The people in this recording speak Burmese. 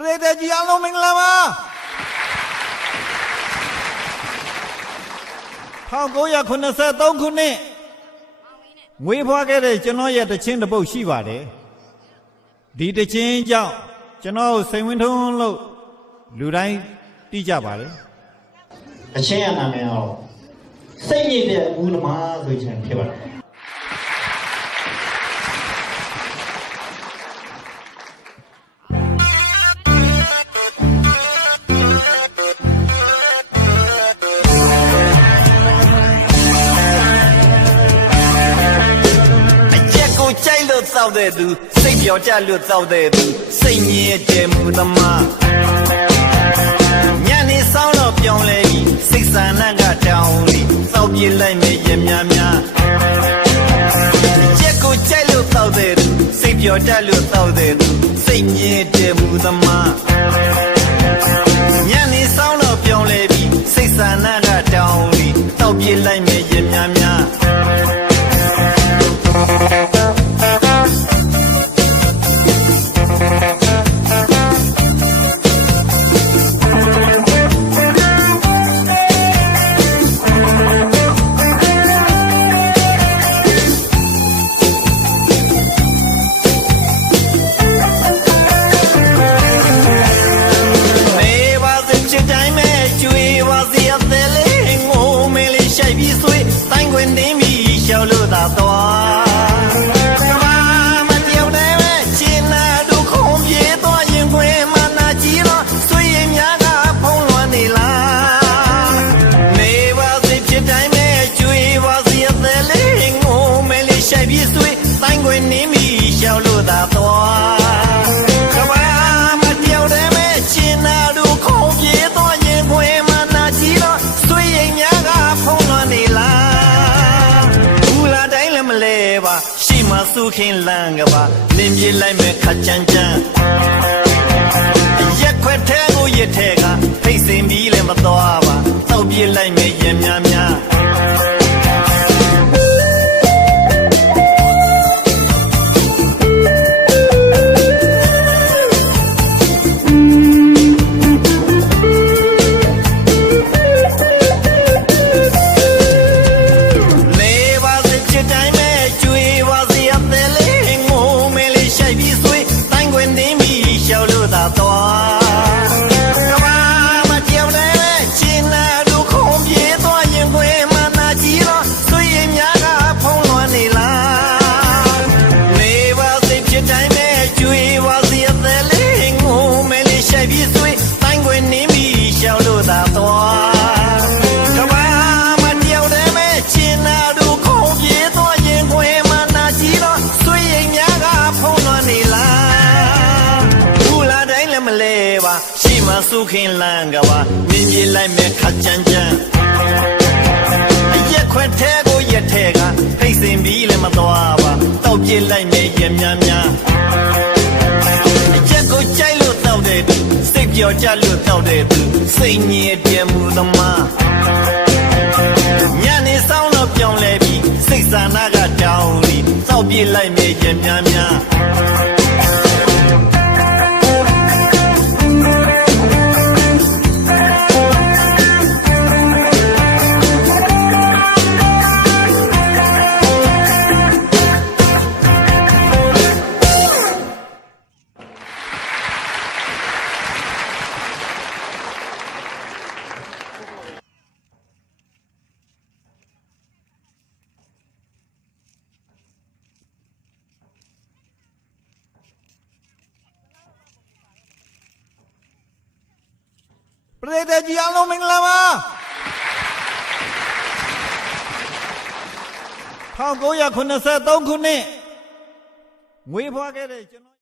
ပြည်သက်ကြီးအားလုံးမင်္ဂလာပါ1983ခုနှစ်မွေးဖွားခဲ့တဲ့ကျွန်တော်ရဲ့တခြင်းတစ်ပုတ်ရှိပါတယ်ဒီတခြင်းကြောင့်ကျွန်တော်စိတ်ဝင်ထုံးလို့လူတိုင်းသိကြပါတယ်အချင်းအနာမည်တော့စိတ်ညစ်တဲ့ဦးသမားဆိုချင်ဖြစ်ပါတယ်သောက်တဲ့သူစိတ်ပြောကြလွတ်သောက်တဲ့သူစိတ်ညစ်တဲ့မူသမားညနေဆောင်တော့ပြောင်းလဲပြီးစိတ်ဆန္ဒကတောင်းပြီးသောက်ပြလိုက်မယ်ရများများကြက်ကိုကြိုက်လို့သောက်တဲ့သူစိတ်ပြောကြလွတ်သောက်တဲ့သူစိတ်ညစ်တဲ့မူသမားညနေဆောင်တော့ပြောင်းလဲပြီးစိတ်ဆန္ဒကတောင်းပြီးသောက်ပြလိုက်မယ်ရများများစုခင်လန်းကပါလင်းပြေးလိုက်မဲ့ခကြမ်းကြမ်းရက်ခွက်ထဲကိုရက်ထဲကဖိတ်စင်ပြီးလည်းမသွားပါတောက်ပြေးလိုက်မဲ့ရများများစုခင်လန်းကပါမြင်ပြေးလိုက်မဲ့ခကြမ်းကြမ်းရက်ခွက်ထဲကိုရက်ထဲကဖိတ်စင်ပြီးလည်းမသွားပါတောက်ပြေးလိုက်မဲ့ရများများရက်ကိုကြိုက်လို့တောက်တဲ့သူစိတ်ပြောကြလို့တောက်တဲ့သူစိတ်ညစ်တဲ့မူသမားညနေဆောင်တော့ပြောင်းလဲပြီးစိတ်ဆန္ဒကတောင်းပြီးတောက်ပြေးလိုက်မဲ့ရများများပြည်သက်ကြီးအားလုံးမင်္ဂလာပါ1983ခုနှစ်မွေးဖွားခဲ့တဲ့ကျွန်တော်